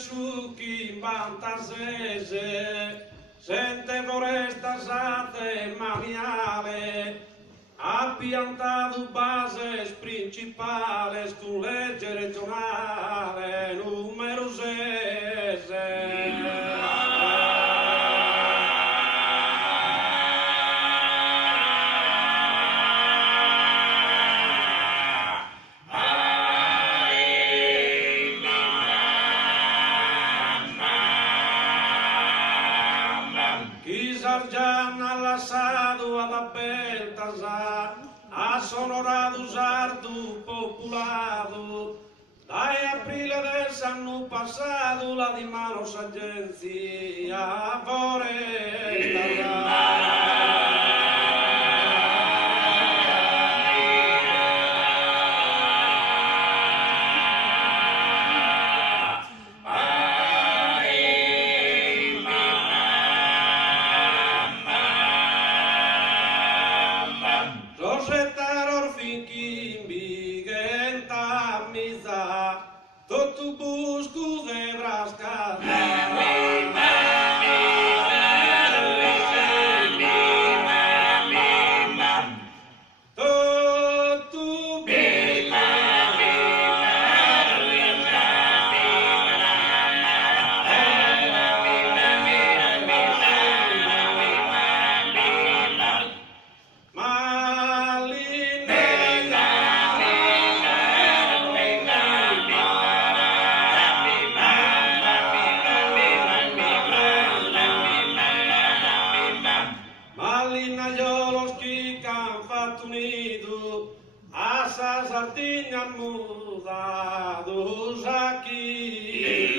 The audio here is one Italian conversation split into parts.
succhi in vantasese, sente forestas ate maniale, ha piantato bases principales con legge regionale numerosese. Ha sonorado sardo populado, dai aprile dell'anno passato la di mano s'agenzia foresta. Tutto busco devras Asa Sardigna mudado aqui.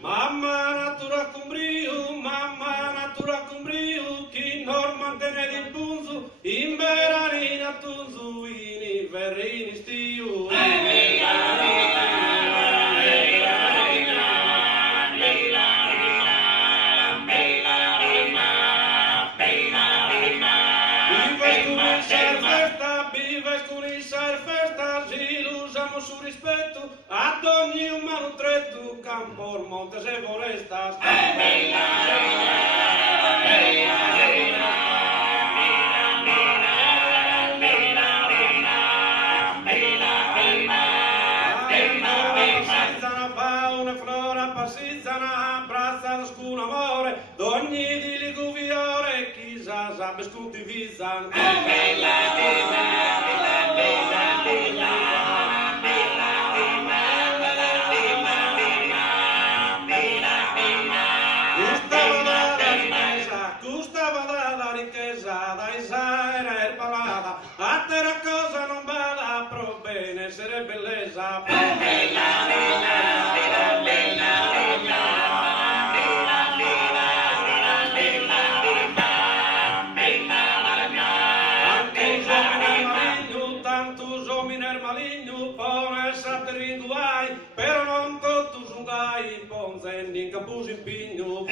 Mamma natura con brio, chi non mantene di punzo, in verani natunzu, in verrini stiu. Vives con il surfesta, si l'usamo su rispetto, ad ogni umano tretto, campor, montes e forestas. Fauna, flora, passizzana, abbraccia l'oscuro amore, d'ogni di liguviore, chissà sape scontivizzano. Gustava dalla ricchezza, dai era il palata, a terra cosa non vada, pro bene essere bellezza. Tantos homines maligno, pone saterinduai, però non tutto sungai, ponzen in capus in pigno.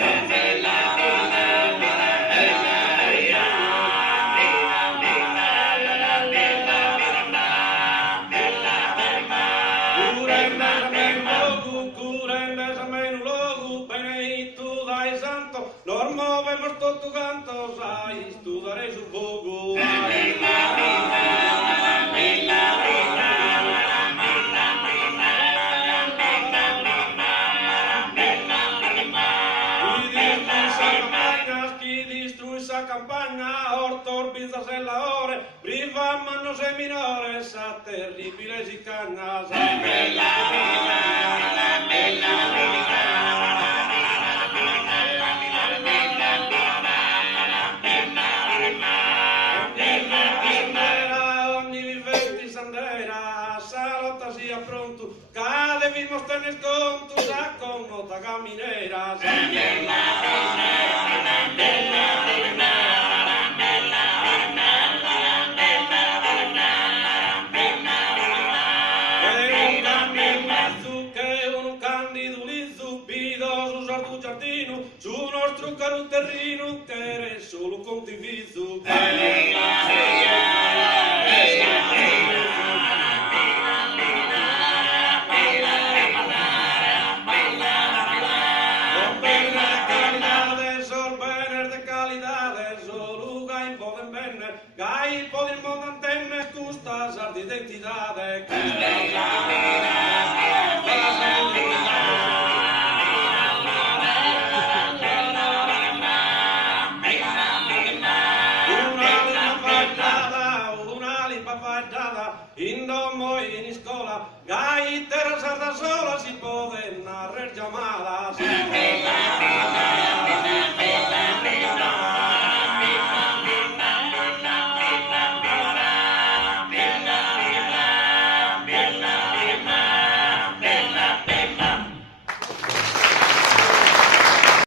Nor movemos tutto canto, sai, studarei sul fogo. Chi distruisse a campagna, ortor, pinzas e la ore, priva manos e minores, a terribile si canna. Cade vimos tenes contos a con nota caminera. Che un su sardu giardino, su nostro caro terreno, che era solo condiviso. Gai poder montantenes custas as identidades. Una limpa fallada, in domo in scuola, gai terra sarda sola si può